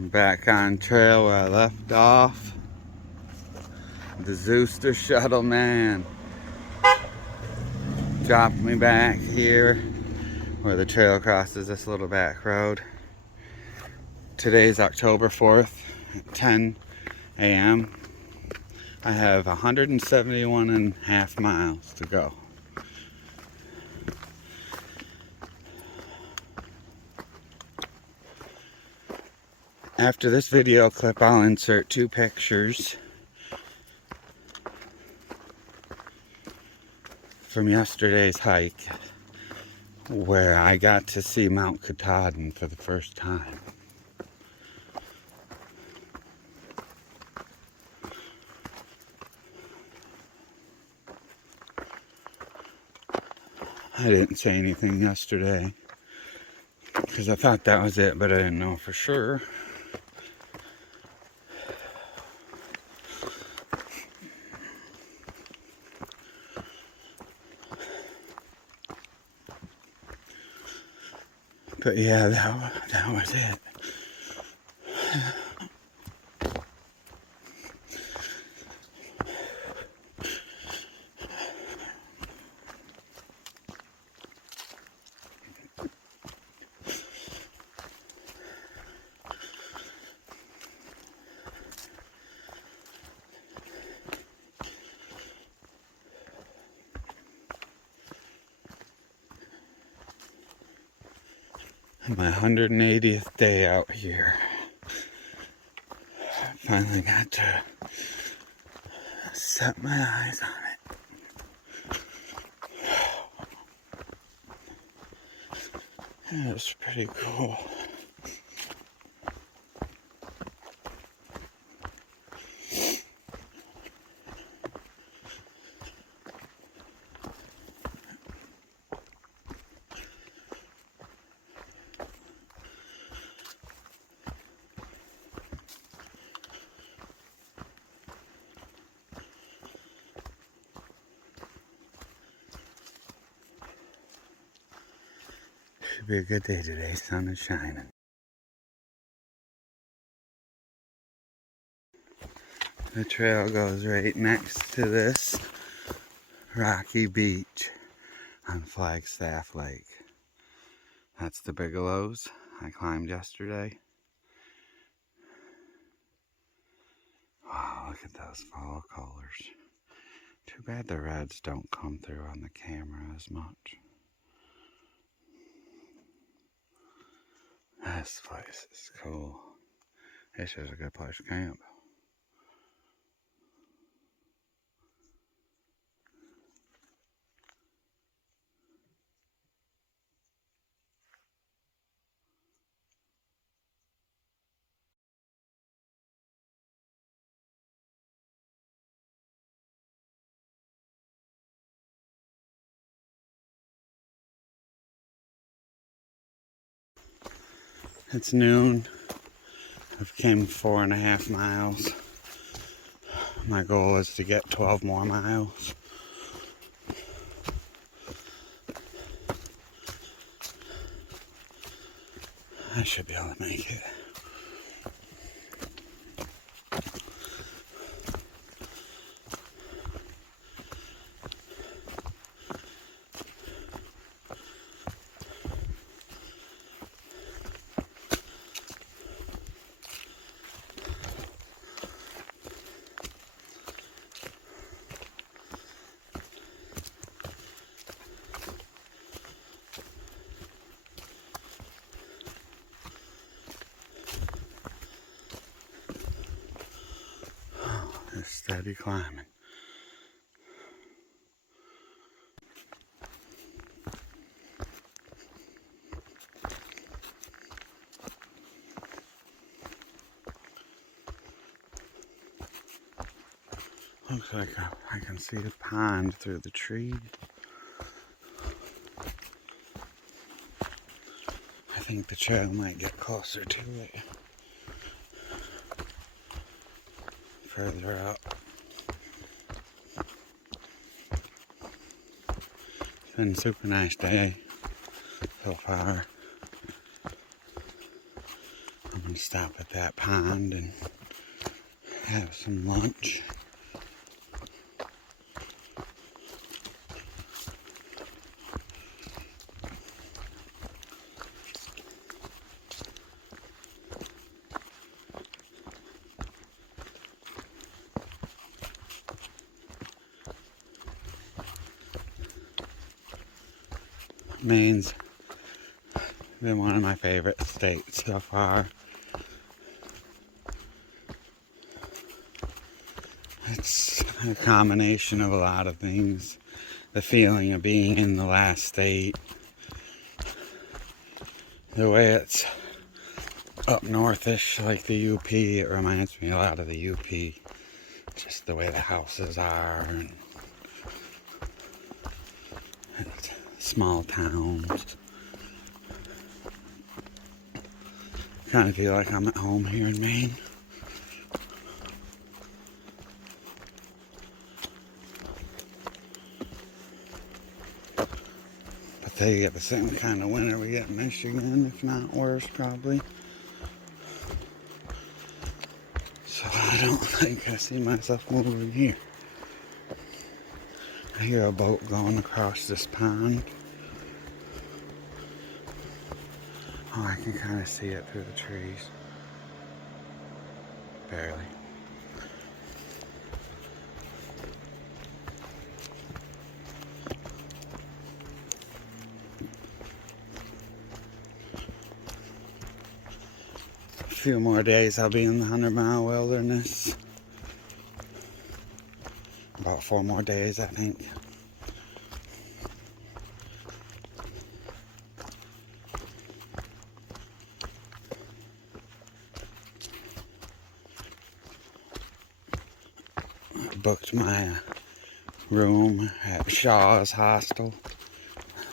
I'm back on trail where I left off. The Zooster Shuttle man dropped me back here where the trail crosses this little back road. Today's October 4th at 10 a.m. I have 171.5 miles to go. After this video clip, I'll insert 2 pictures from yesterday's hike where I got to see Mount Katahdin for the first time. I didn't say anything yesterday because I thought that was it, but I didn't know for sure. But yeah, that was it. My 180th day out here. Finally got to set my eyes on it. Yeah, it's pretty cool. Should be a good day today. Sun is shining. The trail goes right next to this rocky beach on Flagstaff Lake. That's the Bigelows I climbed yesterday. Wow, look at those fall colors. Too bad the reds don't come through on the camera as much. This place is cool. This is a good place to camp. It's noon. I've came 4.5 miles. My goal is to get 12 more miles. I should be able to make it. Just steady climbing. Looks like I can see a pond through the tree. I think the trail might get closer to it further up. It's been a super nice day so far. I'm stop at that pond and have some lunch. Maine's been one of my favorite states so far. It's a combination of a lot of things. The feeling of being in the last state. The way it's up northish like the UP, it reminds me a lot of the UP. Just the way the houses are and small towns. Kind of feel like I'm at home here in Maine. But they get the same kind of winter we get in Michigan, if not worse, probably. So I don't think I see myself moving here. I hear a boat going across this pond. Oh, I can kind of see it through the trees. Barely. A few more days I'll be in the 100-mile wilderness. About 4 more days, I think. Booked my room at Shaw's Hostel,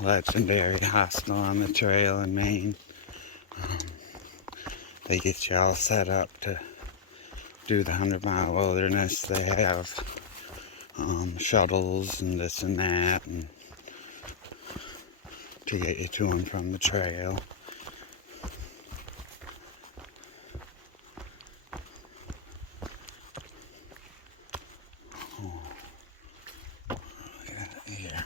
legendary hostel on the trail in Maine. They get you all set up to do the 100-mile wilderness. They have shuttles and this and that, and to get you to and from the trail. Here.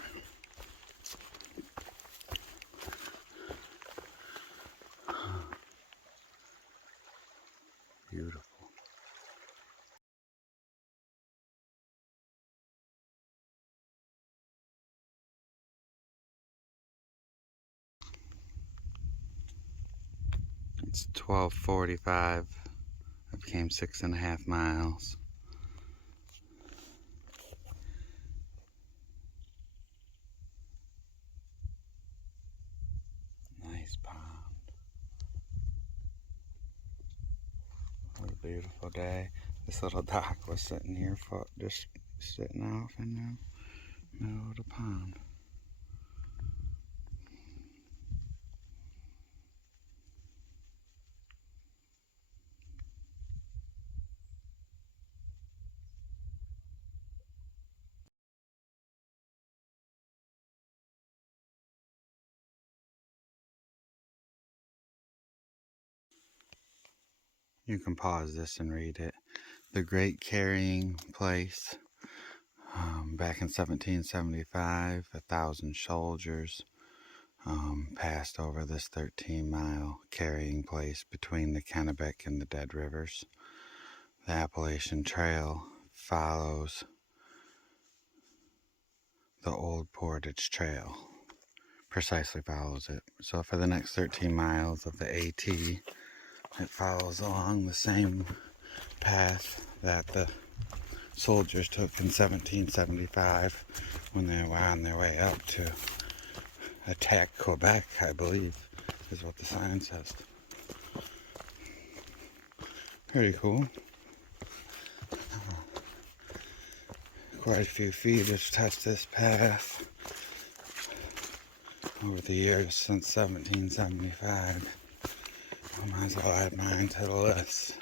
Beautiful. It's 12:45. I came 6.5 miles. Nice pond. What a beautiful day. This little dock was sitting here, just sitting off in the middle of the pond. You can pause this and read it. The Great Carrying Place. Back in 1775, 1,000 soldiers passed over this 13-mile carrying place between the Kennebec and the Dead Rivers. The Appalachian Trail follows the Old Portage Trail. Precisely follows it. So for the next 13 miles of the AT, it follows along the same path that the soldiers took in 1775 when they were on their way up to attack Quebec, I believe, is what the sign says. Pretty cool. Quite a few feet have touched this path over the years since 1775. I might as well add mine to the list.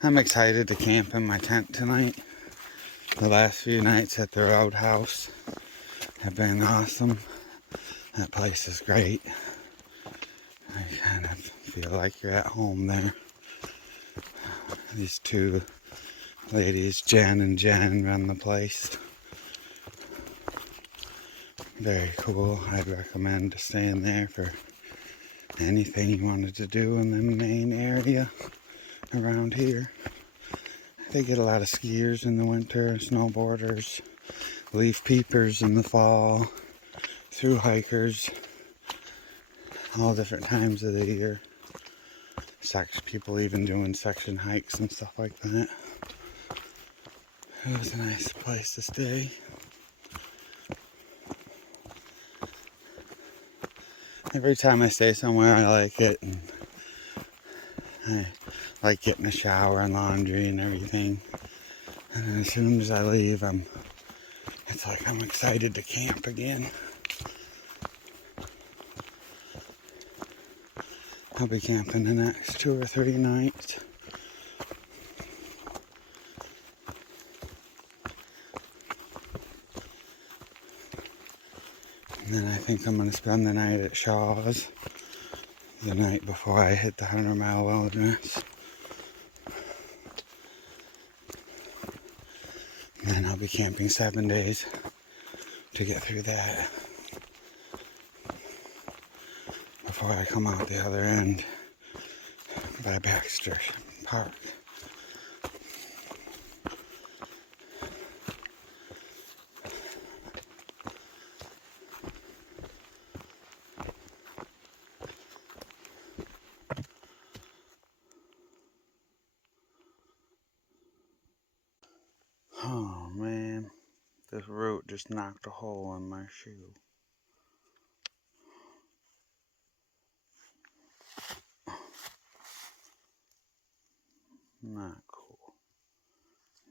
I'm excited to camp in my tent tonight. The last few nights at the Roadhouse have been awesome. That place is great. I kind of feel like you're at home there. These two ladies, Jen and Jen, run the place. Very cool. I'd recommend staying there for anything you wanted to do in the main area around here. They get a lot of skiers in the winter, snowboarders, leaf peepers in the fall, through hikers, all different times of the year. People even doing section hikes and stuff like that. It was a nice place to stay. Every time I stay somewhere, I like it. And I like getting a shower and laundry and everything. And then as soon as I leave, it's like I'm excited to camp again. I'll be camping the next 2 or 3 nights. And then I think I'm going to spend the night at Shaw's the night before I hit the 100-mile wilderness. And then I'll be camping 7 days to get through that before I come out the other end by Baxter Park. Oh man, this root just knocked a hole in my shoe. Not cool.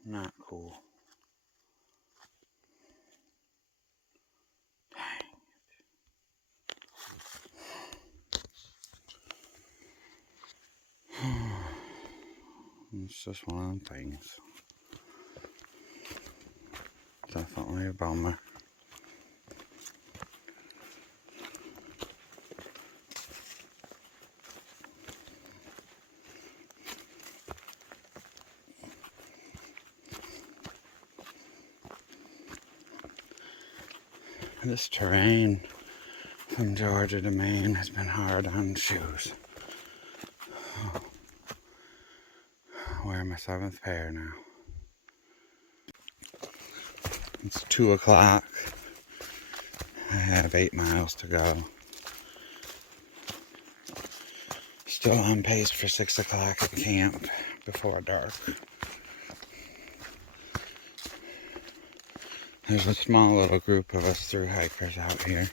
Not cool. It's just one of them things. Definitely a bummer. This terrain from Georgia to Maine has been hard on shoes. Oh, wearing my 7th pair now. It's 2 o'clock. I have 8 miles to go. Still on pace for 6 o'clock at camp before dark. There's a small little group of us through hikers out here.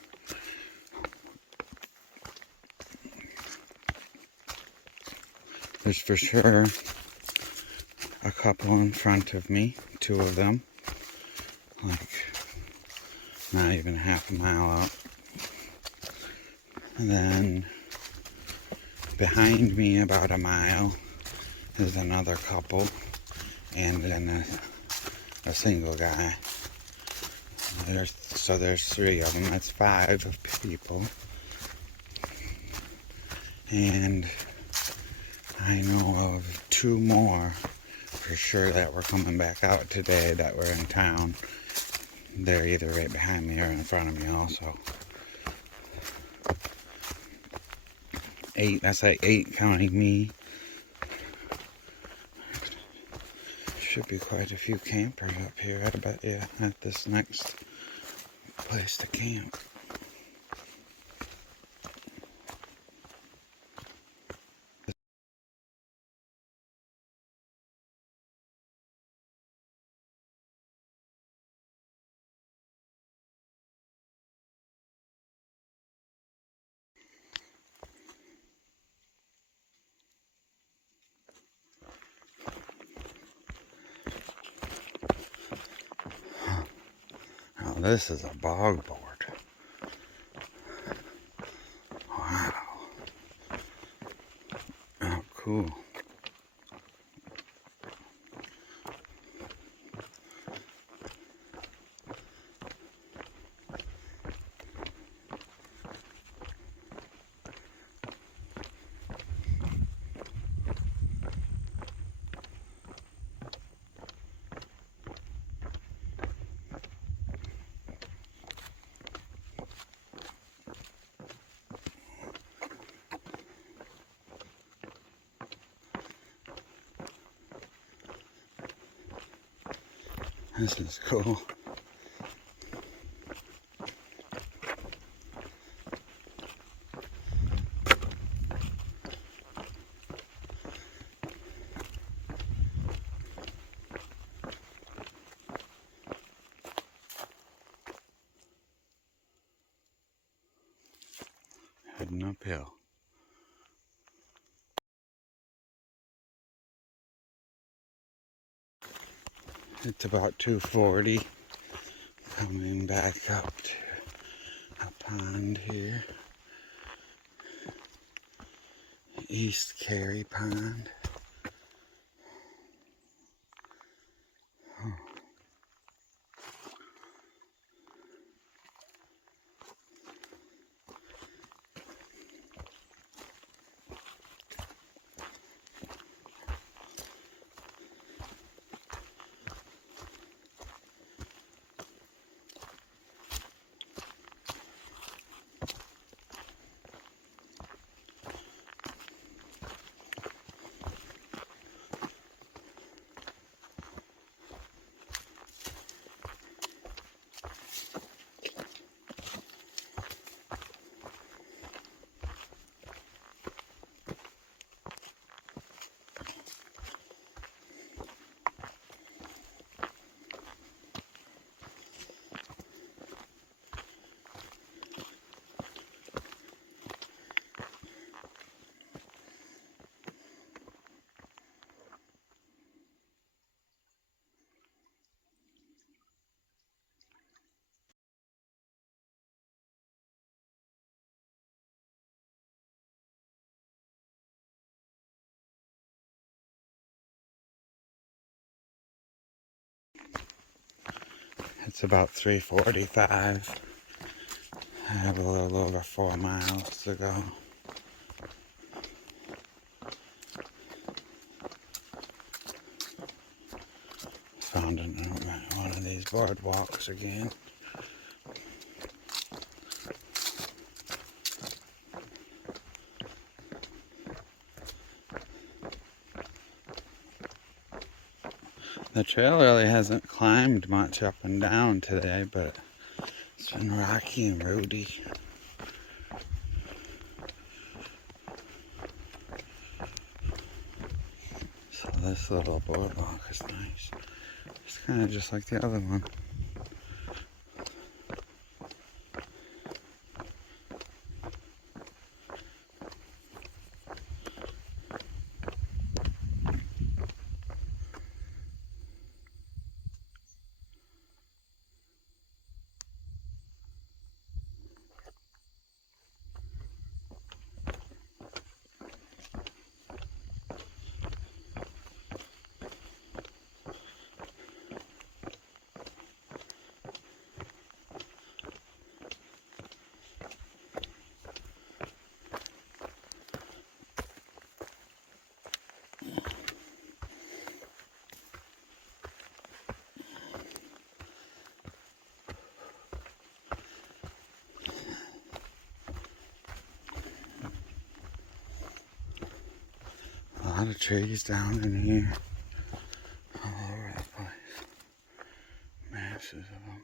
There's for sure a couple in front of me, 2 of them, like not even half a mile up. And then behind me about a mile is another couple, and then a single guy. There's 3 of them, that's 5 people. And I know of 2 more for sure that were coming back out today that were in town. They're either right behind me or in front of me also. 8, that's like 8 counting me. Should be quite a few campers up here, I bet you, at this next place to camp. Oh, this is a bog board. Wow. Oh, cool. This is cool. Heading uphill. It's about 2:40. Coming back up to a pond here. East Carey Pond. It's about 3:45. I have a little over 4 miles to go. Found one of these boardwalks again. The trail really hasn't climbed much up and down today, but it's been rocky and rooty. So this little boardwalk is nice. It's kind of just like the other one. A lot of trees down in here. All over the place. Masses of them.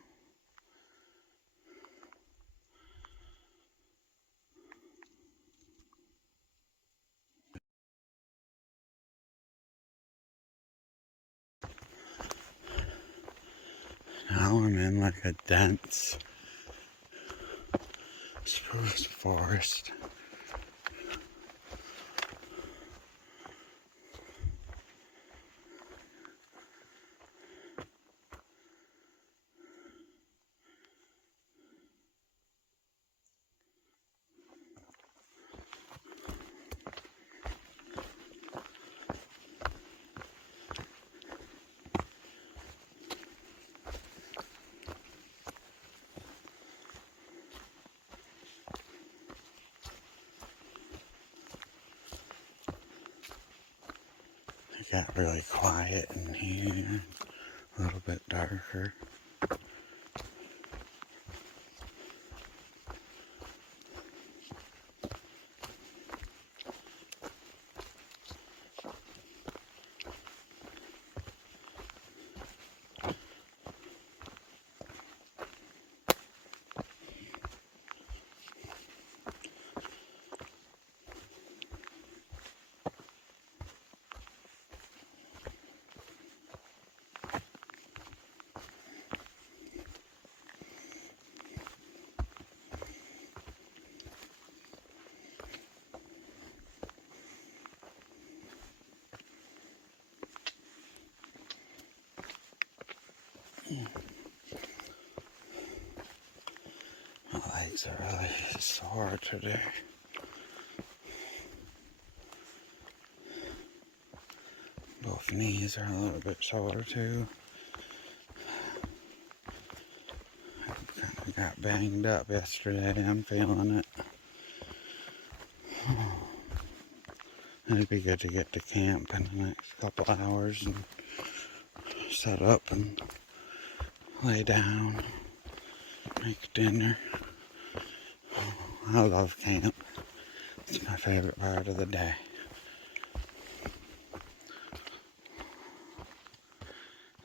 Now I'm in like a dense spruce forest. It got really quiet in here, a little bit darker. My legs are really sore today. Both knees are a little bit sore too. I kind of got banged up yesterday. I'm feeling it. It'd be good to get to camp in the next couple hours and set up and lay down, make dinner. I love camp. It's my favorite part of the day.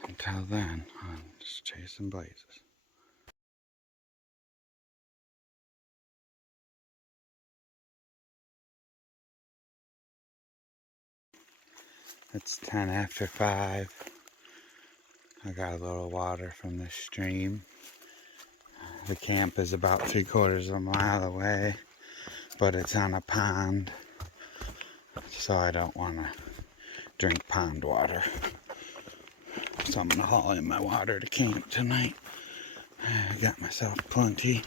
Until then, I'm just chasing blazes. It's 10 after 5. I got a little water from the stream. The camp is about 3/4 of a mile away, but it's on a pond, so I don't want to drink pond water. So I'm going to haul in my water to camp tonight. I got myself plenty.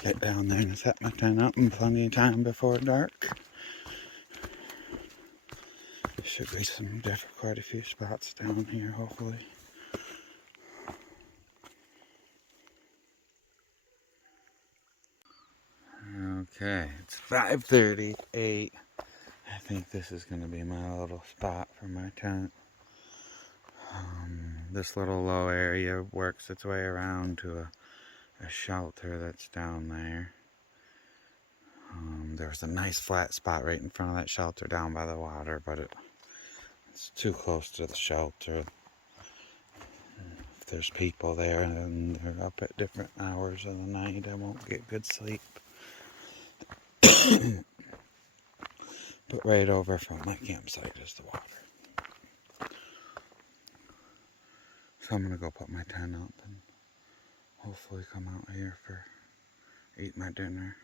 Get down there and set my tent up in plenty of time before dark. Should be quite a few spots down here, hopefully. Okay, it's 5:38. I think this is going to be my little spot for my tent. This little low area works its way around to a shelter that's down there. There's a nice flat spot right in front of that shelter down by the water, but it's too close to the shelter. If there's people there and they're up at different hours of the night, I won't get good sleep. But right over from my campsite is the water. So I'm going to go put my tent up and hopefully come out here eat my dinner.